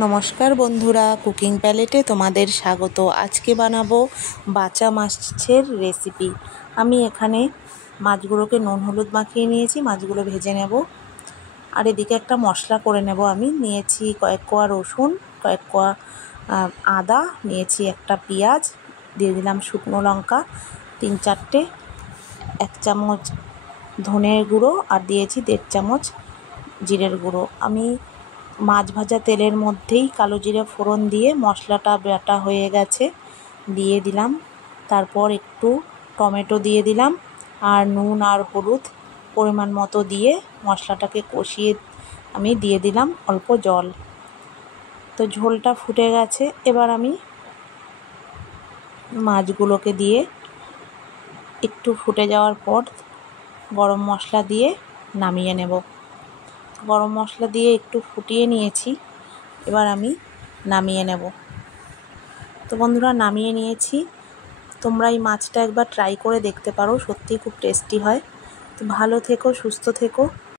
নমস্কার বন্ধুরা, কুকিং প্যালেটে তোমাদের স্বাগত। আজকে বানাবো বাচা মাছের রেসিপি। আমি এখানে মাছগুলোকে নুন হলুদ মাখিয়ে নিয়েছি, মাছগুলো ভেজে নেব। আর এদিকে একটা মশলা করে নেব। আমি নিয়েছি কয়েক কোয়া রসুন, কয়েক কোয়া আদা, নিয়েছি একটা পেঁয়াজ, দিয়ে দিলাম শুকনো লঙ্কা 3-4টে, 1 চামচ ধনের গুঁড়ো, আর দিয়েছি 1.5 চামচ জিরের গুঁড়ো। আমি মাছ ভাজা তেলের মধ্যেই কালো জিরে ফোড়ন দিয়ে মশলাটা বাটা হয়ে গেছে, দিয়ে দিলাম। তারপর একটু টমেটো দিয়ে দিলাম, আর নুন আর হলুদ পরিমাণ মতো দিয়ে মশলাটাকে কষিয়ে আমি দিয়ে দিলাম অল্প জল। তো ঝোলটা ফুটে গেছে। এবার আমি মাছগুলোকে দিয়ে একটু ফুটে যাওয়ার পর গরম মশলা দিয়ে নামিয়ে নেব। গরম মশলা দিয়ে একটু ফুটিয়ে নিয়েছি, এবার আমি নামিয়ে নেব। তো বন্ধুরা, নামিয়ে নিয়েছি। তোমরা এই মাছটা একবার ট্রাই করে দেখতে পারো, সত্যিই খুব টেস্টি হয়। তো ভালো থেকো, সুস্থ থেকো।